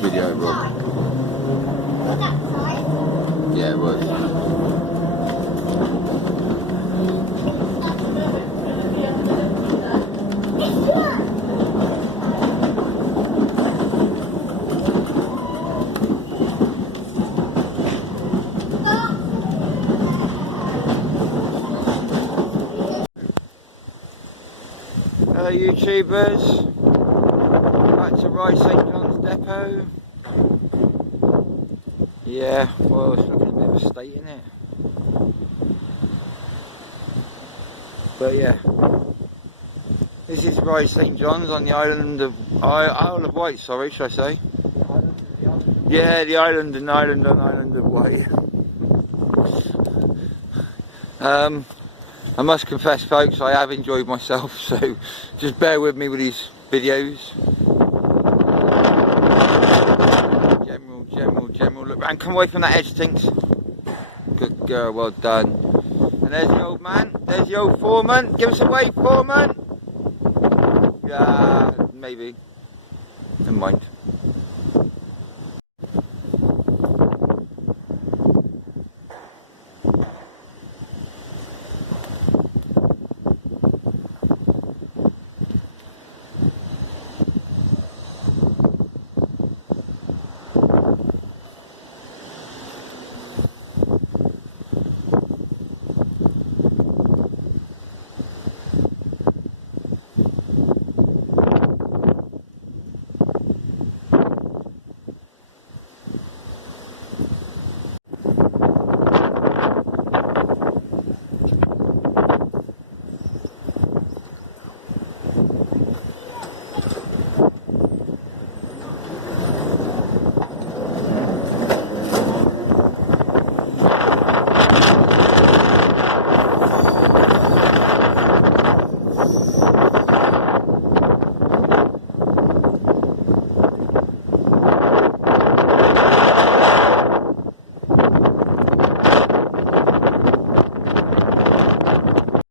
video, Rob. Yeah, it was. Hello YouTubers, back to Wight St John's Depot. Yeah, well, it's looking a bit of a state, isn't it? But yeah, this is Wight St John's on the Isle of Wight, sorry, should I say? Yeah, the island of Wight. I must confess, folks, I have enjoyed myself, so just bear with me with these videos. General, look round, come away from that edge, Tinks. Good girl, well done. And there's the old man, there's the old foreman. Give us a wave, foreman. Yeah, maybe. Never mind.